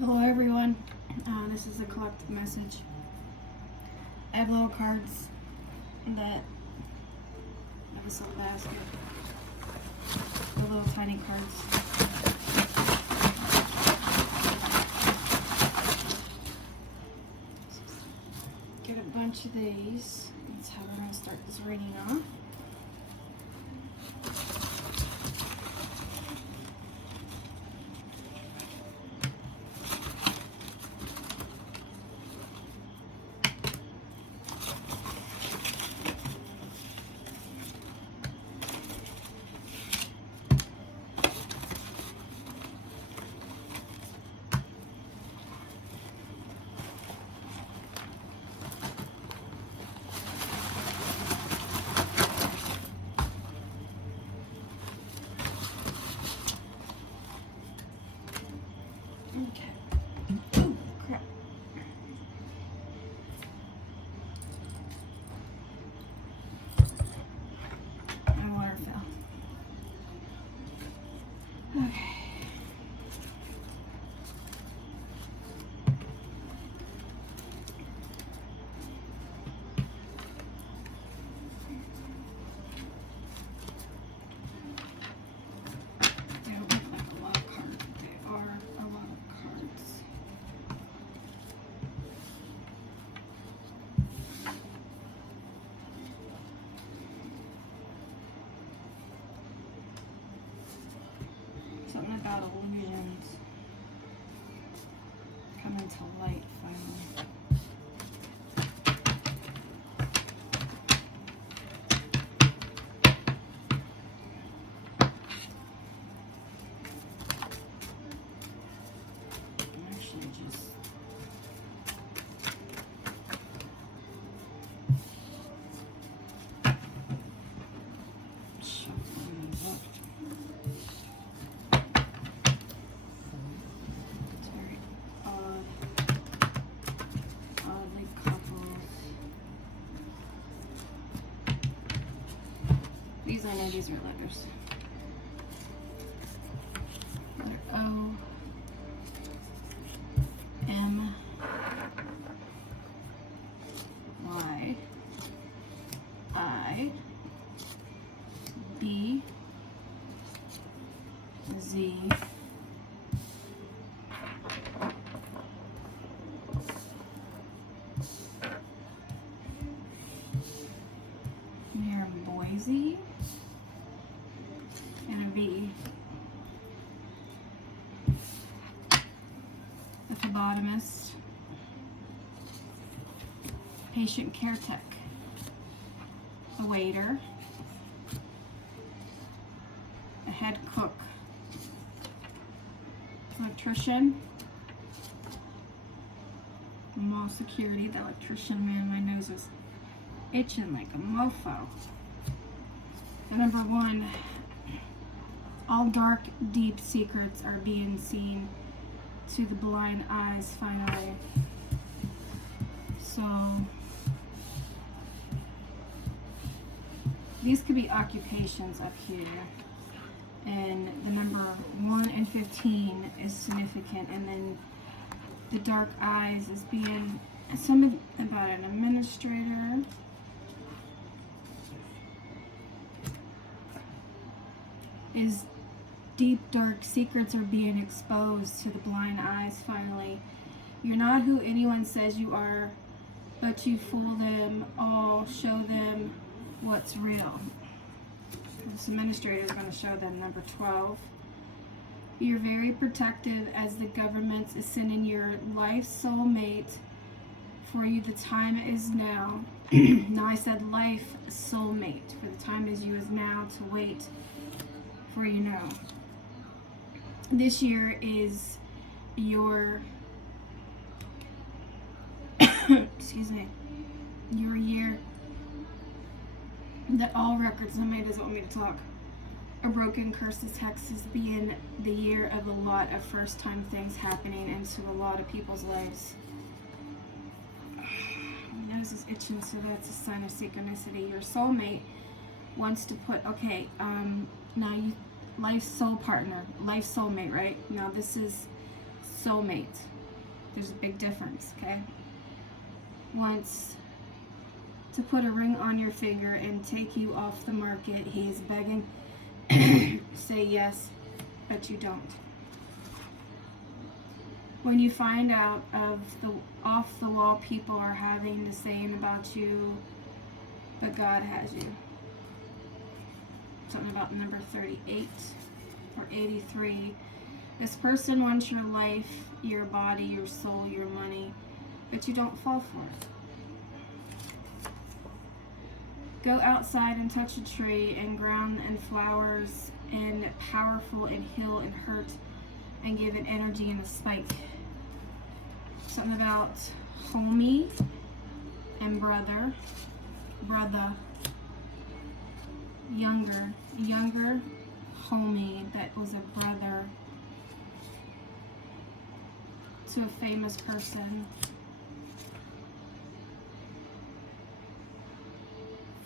Hello everyone, this is a collective message. I have little cards that have this little basket. The little tiny cards. Get a bunch of these. That's how we're going to start this reading off. Okay. Oh, crap. My water fell. Okay. They don't look like a lot of cards, but they are a lot of cards. Something about illusions coming to light finally. I'm actually just shuffling these up. It's very oddly coupled. These I know these are letters. Letter O, M, Y, I, B, Z, near Boise, and a V. The phlebotomist, patient care tech, a waiter, a head cook, electrician, mall security. The electrician, man, my nose was itching like a mofo. The number 1, all dark, deep secrets are being seen to the blind eyes finally. So these could be occupations up here. And the number 1 and 15 is significant. And then the dark eyes is being something about an administrator. Is deep dark secrets are being exposed to the blind eyes finally. You're not who anyone says you are, but you fool them all, show them what's real. This administrator is going to show them number 12. You're very protective as the government is sending your life soulmate for you. The time is now. Now I said life soulmate. For the time is you is now to wait for you now. This year is your excuse me, your year that all records, somebody doesn't want me to talk. A broken curses hex is being the year of a lot of first time things happening into a lot of people's lives. My nose is itching, so that's a sign of synchronicity. Your soulmate wants to put, okay, now you, life soul partner, life soulmate, right? Now this is soulmate. There's a big difference, okay? Wants to put a ring on your finger and take you off the market. He is begging. Say yes, but you don't. When you find out of the off-the-wall people are having to say about you, but God has you. Something about number 38 or 83. This person wants your life, your body, your soul, your money, but you don't fall for it. Go outside and touch a tree and ground and flowers and powerful and heal and hurt and give it energy and a spike. Something about homie and brother, younger homie that was a brother to a famous person.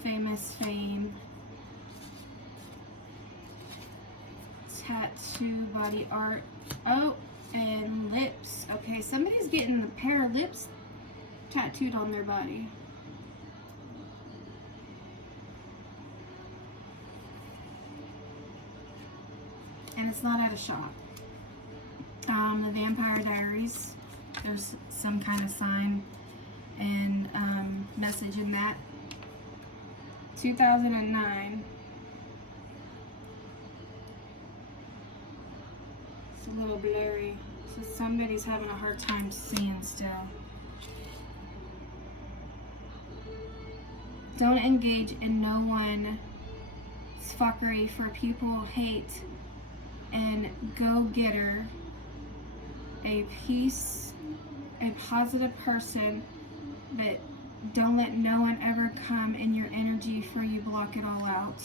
Famous fame. Tattoo, body art. Oh, and lips. Okay, somebody's getting a pair of lips tattooed on their body. And it's not at a shop. The Vampire Diaries. There's some kind of sign and message in that. 2009. It's a little blurry. So somebody's having a hard time seeing still. Don't engage in no one's fuckery, for people hate and go-getter. A positive person, but don't let no one ever come in your energy, for you block it all out.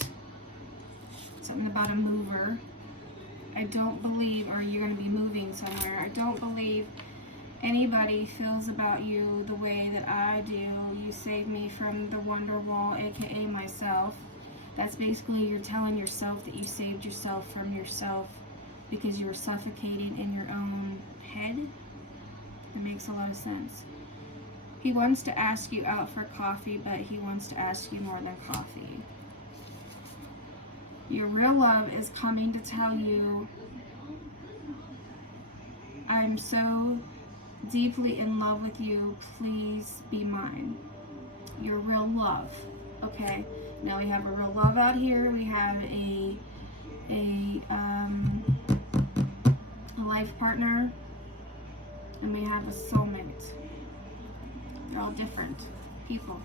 Something about a mover. I don't believe, or you're going to be moving somewhere. I don't believe anybody feels about you the way that I do. You saved me from the wonder wall, aka myself. That's basically you're telling yourself that you saved yourself from yourself because you were suffocating in your own head. It makes a lot of sense. He wants to ask you out for coffee, but he wants to ask you more than coffee. Your real love is coming to tell you, I'm so deeply in love with you, please be mine. Your real love. Okay, now we have a real love out here. We have a life partner, and we have a soulmate. They're all different people.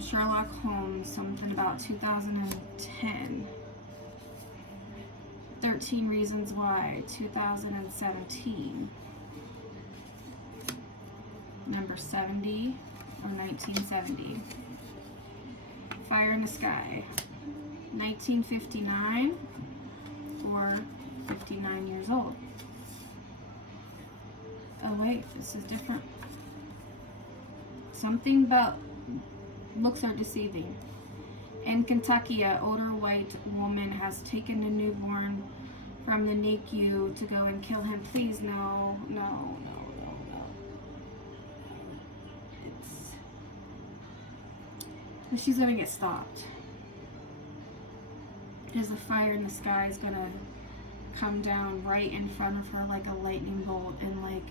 Sherlock Holmes, something about 2010. 13 Reasons Why, 2017. Number 70 or 1970. Fire in the Sky, 1959 or 59 years old. Oh wait, this is different. Something about looks are deceiving. In Kentucky, an older white woman has taken a newborn from the NICU to go and kill him. Please, no. But she's gonna get stopped. Because the fire in the sky is gonna come down right in front of her like a lightning bolt, and like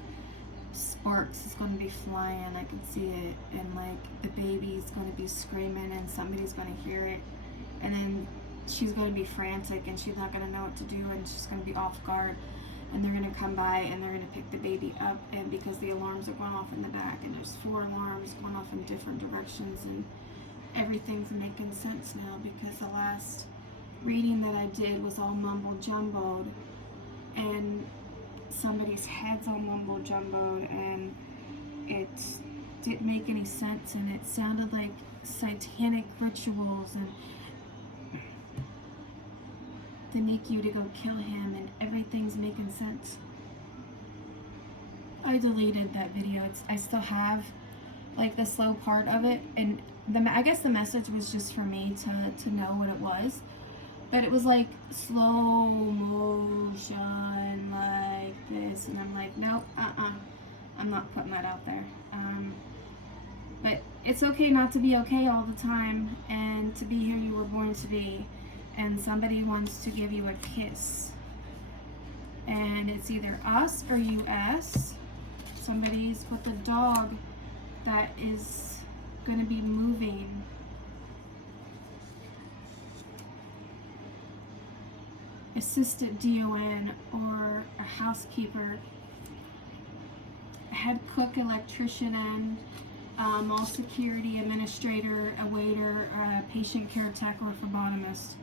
sparks is going to be flying. I can see it, and like the baby's going to be screaming, and somebody's going to hear it, and then she's going to be frantic, and she's not going to know what to do, and she's going to be off guard, and they're going to come by and they're going to pick the baby up, and because the alarms are going off in the back, and there's 4 alarms going off in different directions, and everything's making sense now, because the last reading that I did was all mumble jumbled, and somebody's head's all mumble jumbled, and it didn't make any sense, and it sounded like satanic rituals, and they make you to go kill him, and everything's making sense. I deleted that video. I still have like the slow part of it, and I guess the message was just for me to know what it was. But it was like slow motion, this, and I'm like, nope, I'm not putting that out there. But it's okay not to be okay all the time, and to be who you were born to be. And somebody wants to give you a kiss, and it's either us or US. Somebody's with a dog that is going to be moving. Assistant DON or a housekeeper, a head cook, electrician, mall security administrator, a waiter, a patient care tech, or a phlebotomist.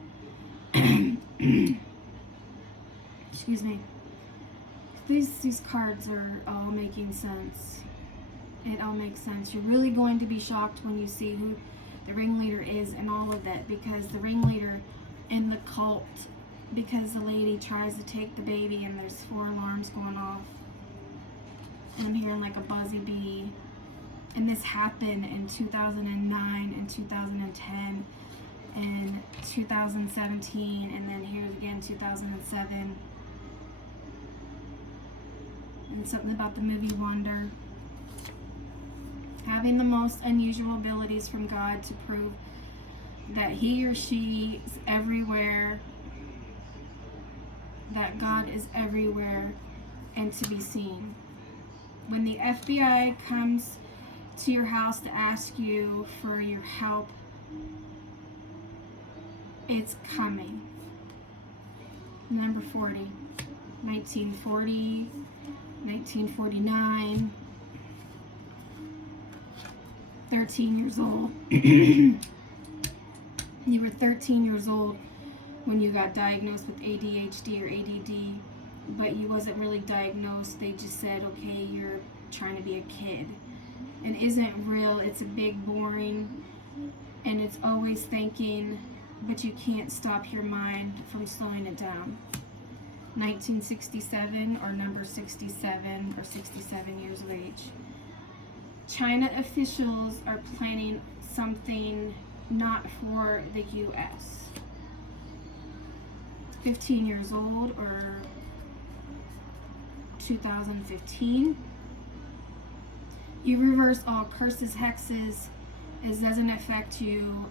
Excuse me. These cards are all making sense. It all makes sense. You're really going to be shocked when you see who the ringleader is and all of that, because the ringleader in the cult, because the lady tries to take the baby and there's 4 alarms going off. And I'm hearing like a buzzy bee. And this happened in 2009 and 2010 and 2017, and then here's again 2007. And something about the movie Wonder. Having the most unusual abilities from God to prove that he or she is everywhere, that God is everywhere, and to be seen. When the FBI comes to your house to ask you for your help, it's coming. Number 40, 1940, 1949, 13 years old. You were 13 years old when you got diagnosed with ADHD or ADD, but you wasn't really diagnosed. They just said, okay, you're trying to be a kid. And isn't real, it's a big boring, and it's always thinking, but you can't stop your mind from slowing it down. 1967, or number 67, or 67 years of age. China officials are planning something not for the US. 15 years old, or 2015. You reverse all curses, hexes. It doesn't affect you.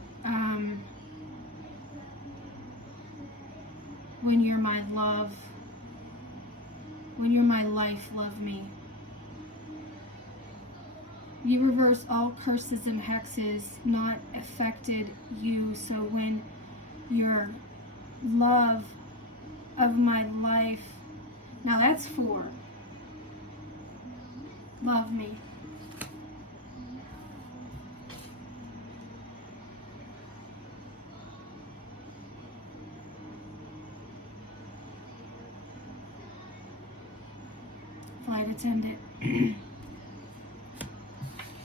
When you're my love, when you're my life, love me. You reverse all curses and hexes, not affected you. So when your love of my life, now that's 4. Love me. Flight attendant.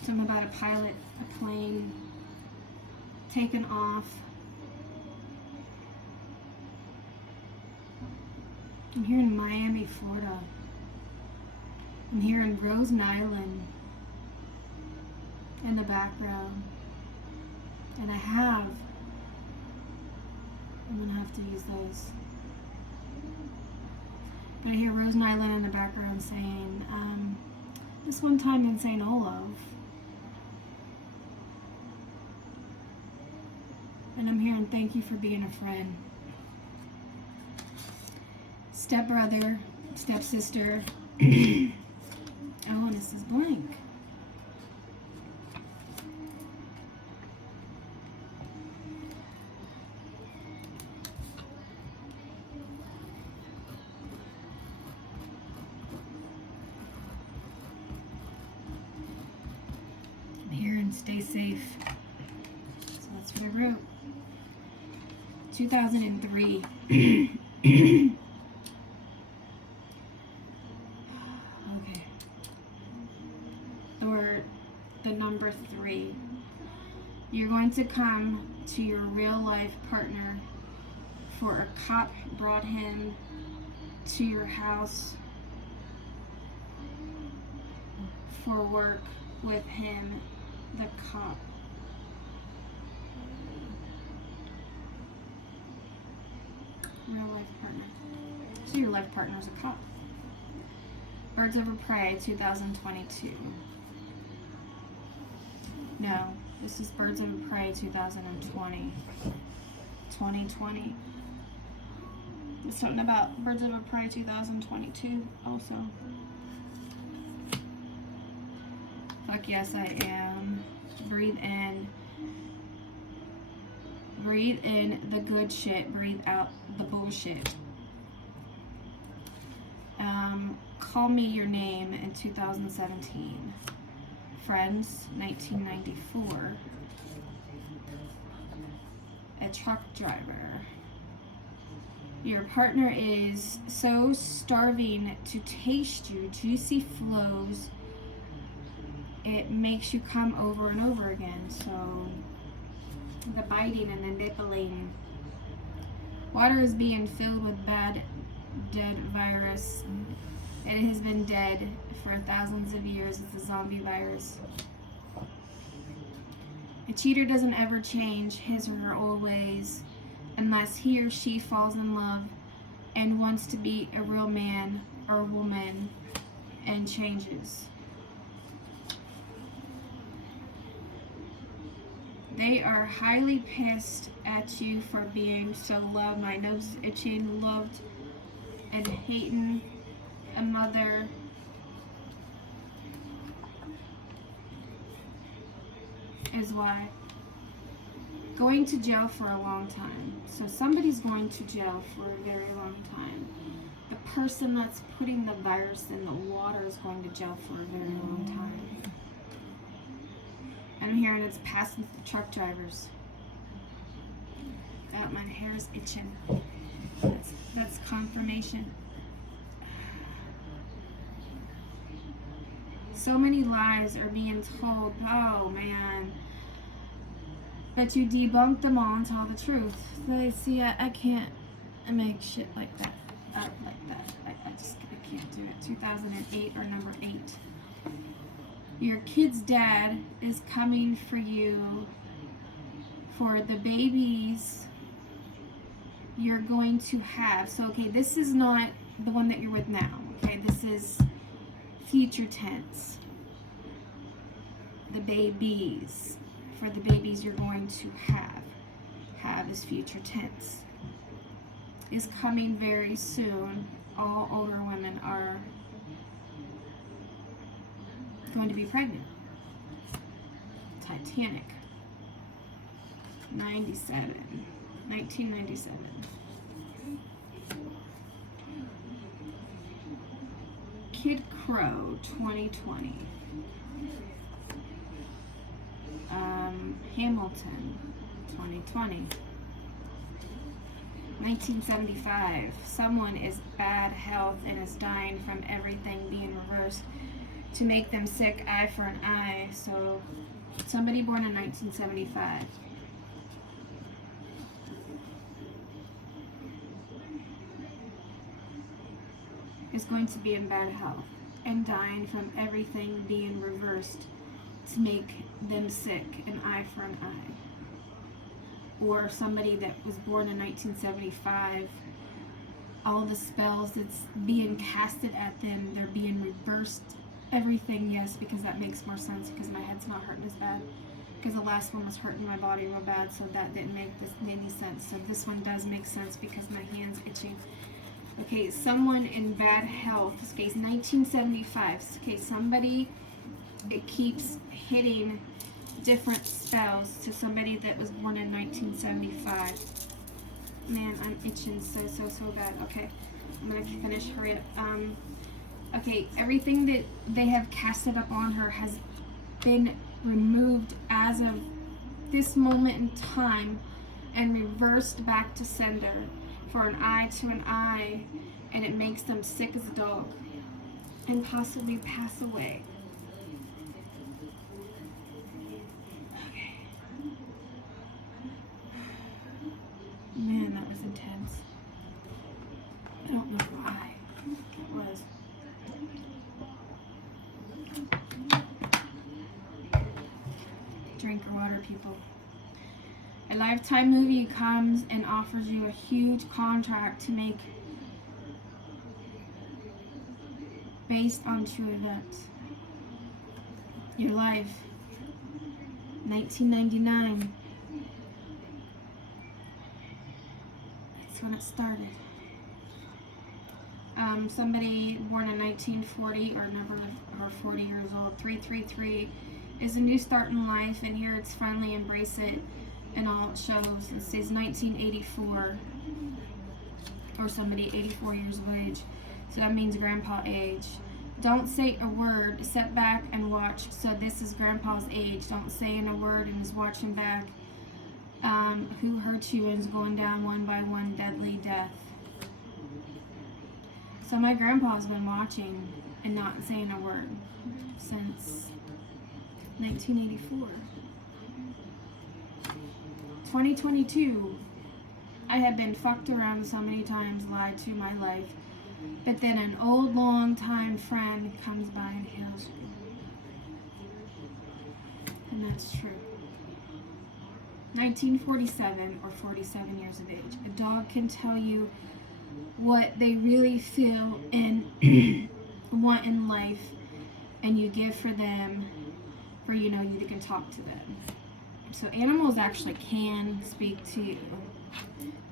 Something about a pilot, a plane taken off. I'm here in Miami, Florida. I'm here in Rosen Island in the background. And I'm gonna have to use those. But I hear Rosen Island in the background saying, this one time in St. Olaf. And I'm hearing, thank you for being a friend. Stepbrother, stepsister. Oh, and this is blank. I'm here and stay safe. So that's what I wrote. 2003. Okay. Or the number 3. You're going to come to your real life partner, for a cop brought him to your house for work with him, the cop. Real life partner. So your life partner is a cop. Birds of Prey 2022. No, this is Birds of Prey 2020. 2020. There's something about Birds of Prey 2022 also. Fuck yes, I am. Breathe in. Breathe in the good shit. Breathe out the bullshit. Call Me Your Name in 2017. Friends, 1994. A truck driver. Your partner is so starving to taste you juicy flows, it makes you come over and over again. So the biting and the nippling. Water is being filled with bad, dead virus. It has been dead for thousands of years. It's a zombie virus. A cheater doesn't ever change his or her old ways unless he or she falls in love and wants to be a real man or woman and changes. They are highly pissed at you for being so loved. My nose is itching, loved and hating a mother. Is why. Going to jail for a long time. So somebody's going to jail for a very long time. The person that's putting the virus in the water is going to jail for a very long time. I'm hearing it's passing the truck drivers. Oh, my hair is itching. That's confirmation. So many lies are being told. Oh man. But you debunk them all and tell the truth. See, I can't make shit like that up like that. I can't do it. 2008 or number 8. Your kid's dad is coming for you for the babies you're going to have. So, okay, this is not the one that you're with now. Okay, this is future tense. The babies. For the babies you're going to have. Have is future tense. Is coming very soon. All older women are going to be pregnant. Titanic. 1997. Kid Crow 2020. Hamilton 2020. 1975. Someone is bad health and is dying from everything being reversed to make them sick, eye for an eye. So somebody born in 1975. Is going to be in bad health and dying from everything being reversed to make them sick, an eye for an eye. Or somebody that was born in 1975, all the spells that's being casted at them, they're being reversed. Everything, yes, because that makes more sense, because my head's not hurting as bad, because the last one was hurting my body real bad, so that didn't make any sense. So this one does make sense because my hand's itching. Okay, someone in bad health. Okay, it's 1975. Okay, somebody, it keeps hitting different spells to somebody that was born in 1975. Man, I'm itching so bad. Okay, I'm gonna finish. Hurry up. Okay, everything that they have casted up on her has been removed as of this moment in time and reversed back to sender for an eye to an eye, and it makes them sick as a dog and possibly pass away. Okay. Man, that was intense. I don't know why it was. Drink your water, people. A Lifetime movie comes and offers you a huge contract to make based on true events. Your life, 1999. That's when it started. Somebody born in 1940 or number or 40 years old. 333 is a new start in life, and here it's finally embrace it, and all it shows. It says 1984, or somebody 84 years of age. So that means grandpa age. Don't say a word, sit back and watch. So this is grandpa's age. Don't say in a word and is watching back. Who hurt you and is going down one by one, deadly death. So my grandpa's been watching and not saying a word since 1984. 2022. I have been fucked around so many times, lied to my life. But then an old, long-time friend comes by and heals you. And that's true. 1947 or 47 years of age. A dog can tell you what they really feel and want in life, and you give for them, for you can talk to them. So animals actually can speak to you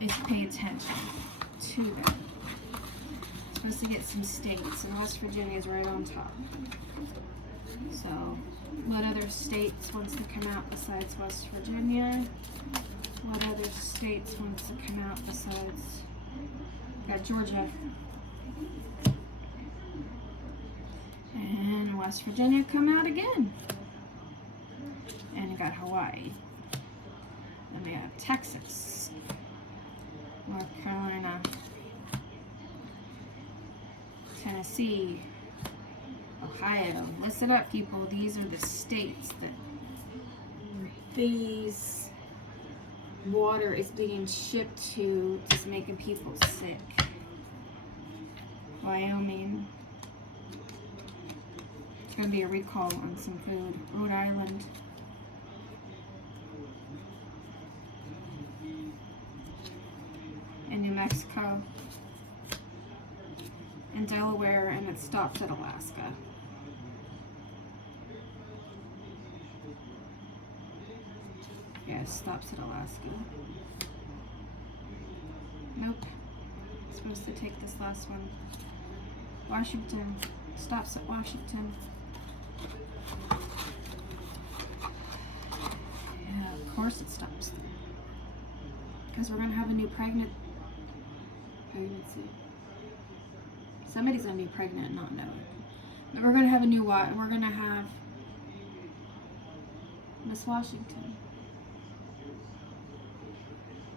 if you pay attention to them. Supposed to get some states, and West Virginia is right on top. So, what other states wants to come out besides West Virginia? What other states wants to come out besides? Got Georgia. And West Virginia come out again. And we got Hawaii. Then we have Texas, North Carolina, Tennessee, Ohio. Listen up, people. These are the states that these water is being shipped to, just making people sick. Wyoming. It's going to be a recall on some food. Rhode Island. And New Mexico. And Delaware, and it stops at Alaska. Yeah, it stops at Alaska. Nope. I'm supposed to take this last one. Washington. Stops at Washington. Yeah, of course it stops there. Because we're going to have a new pregnancy. Somebody's going to be pregnant and not know it. But we're going to have a new we're going to have Miss Washington.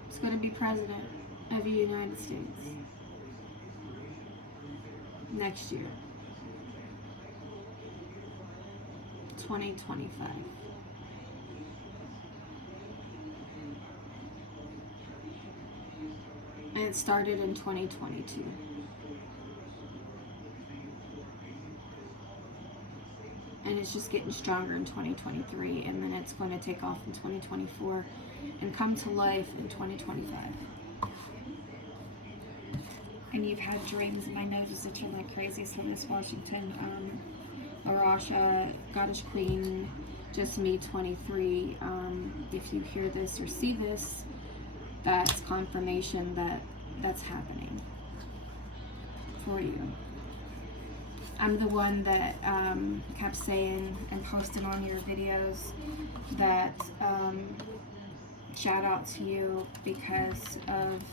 It's going to be president of the United States next year. 2025. And it started in 2022. And it's just getting stronger in 2023, and then it's going to take off in 2024 and come to life in 2025. And you've had dreams, and I noticed that you're like crazy. So Miss Washington, Arasha, Goddess Queen, just me 23. If you hear this or see this, that's confirmation that that's happening for you. I'm the one that kept saying and posted on your videos that shout out to you because of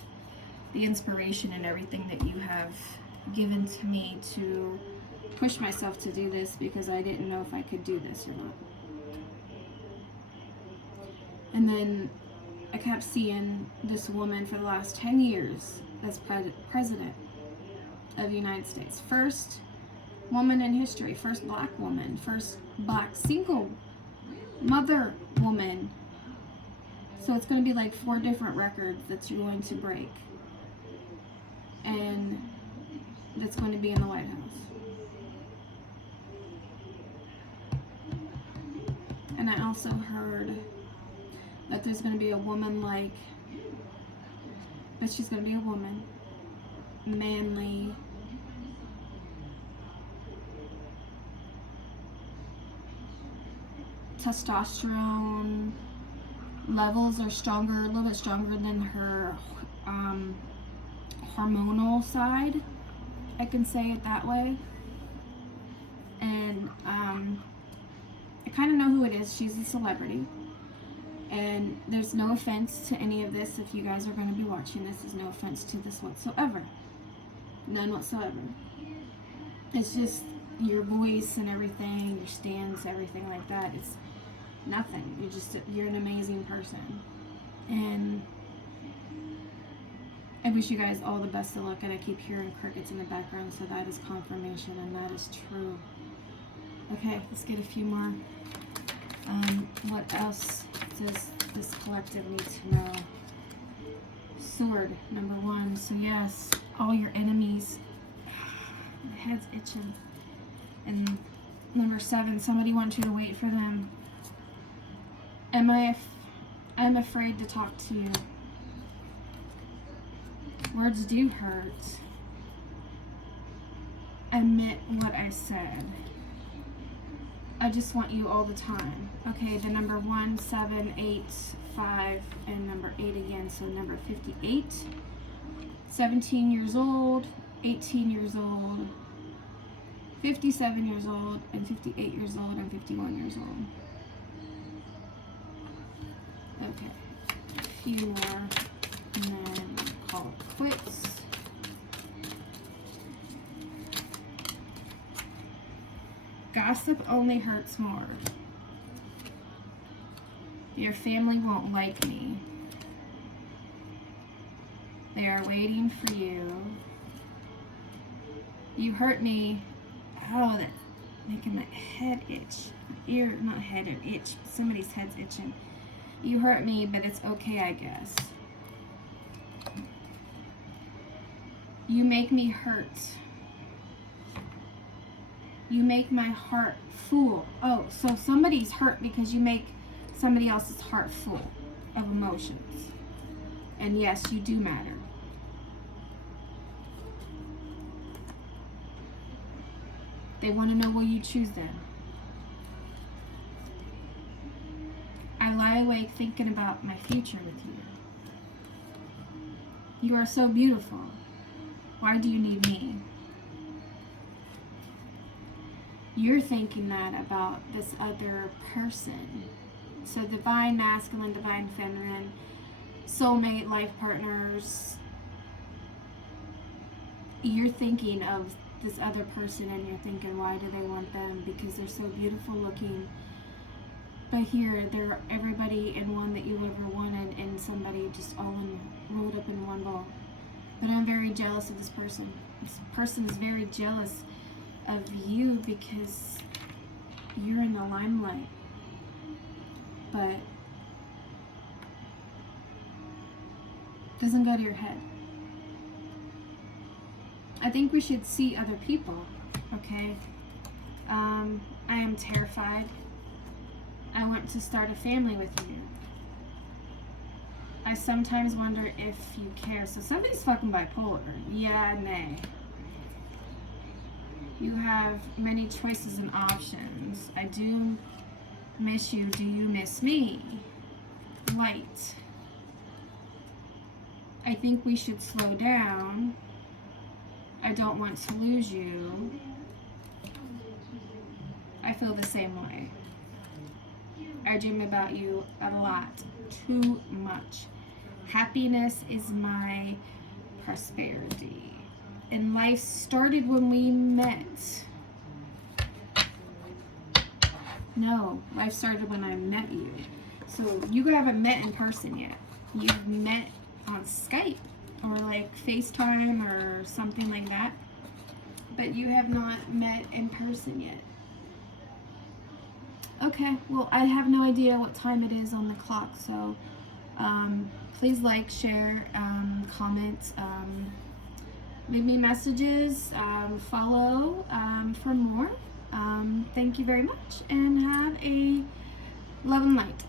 the inspiration and everything that you have given to me to push myself to do this, because I didn't know if I could do this or not. And then I kept seeing this woman for the last 10 years as president of the United States. First woman in history, first black woman, first black single mother woman. So it's going to be like 4 different records that you're going to break. And that's going to be in the White House. And I also heard that there's going to be a woman but she's going to be a woman, manly, testosterone levels are stronger, a little bit stronger than her hormonal side. I can say it that way. And I kind of know who it is. She's a celebrity. And there's no offense to any of this. If you guys are going to be watching this, there's no offense to this whatsoever. None whatsoever. It's just your voice and everything, your stance, everything like that. It's nothing. You're an amazing person. And I wish you guys all the best of luck. And I keep hearing crickets in the background, so that is confirmation and that is true. Okay, let's get a few more. What else does this collective need to know? Sword, number 1. So yes, all your enemies. My head's itching. And number 7, somebody wants you to wait for them. I'm afraid to talk to you. Words do hurt. Admit what I said. I just want you all the time. Okay, the number 1, 7, 8, 5, and number 8 again. So number 58. 17 years old, 18 years old, 57 years old, and 58 years old, and 51 years old. Okay, a few more, and then call it quits. Gossip only hurts more. Your family won't like me. They are waiting for you. You hurt me. Oh, that's making my head itch. Ear, not head, an itch. Somebody's head's itching. You hurt me, but it's okay, I guess. You make me hurt. You make my heart full. Oh, so somebody's hurt because you make somebody else's heart full of emotions. And yes, you do matter. They want to know, will you choose them? I lie awake thinking about my future with you. You are so beautiful. Why do you need me? You're thinking that about this other person. So divine masculine, divine feminine, soulmate, life partners. You're thinking of this other person and you're thinking, why do they want them? Because they're so beautiful looking. But here, they're everybody in one that you ever wanted, and somebody just all rolled up in one ball. But I'm very jealous of this person. This person is very jealous of you because you're in the limelight. But it doesn't go to your head. I think we should see other people, okay? I am terrified. I want to start a family with you. I sometimes wonder if you care. So somebody's fucking bipolar. Yeah, nay. You have many choices and options. I do miss you. Do you miss me? Light. I think we should slow down. I don't want to lose you. I feel the same way. I dream about you a lot. Too much. Happiness is my prosperity. And life started when we met. No, life started when I met you. So you haven't met in person yet. You've met on Skype or like FaceTime or something like that. But you have not met in person yet. Okay, well, I have no idea what time it is on the clock, so please like, share, comment, leave me messages, follow for more. Thank you very much, and have a love and light.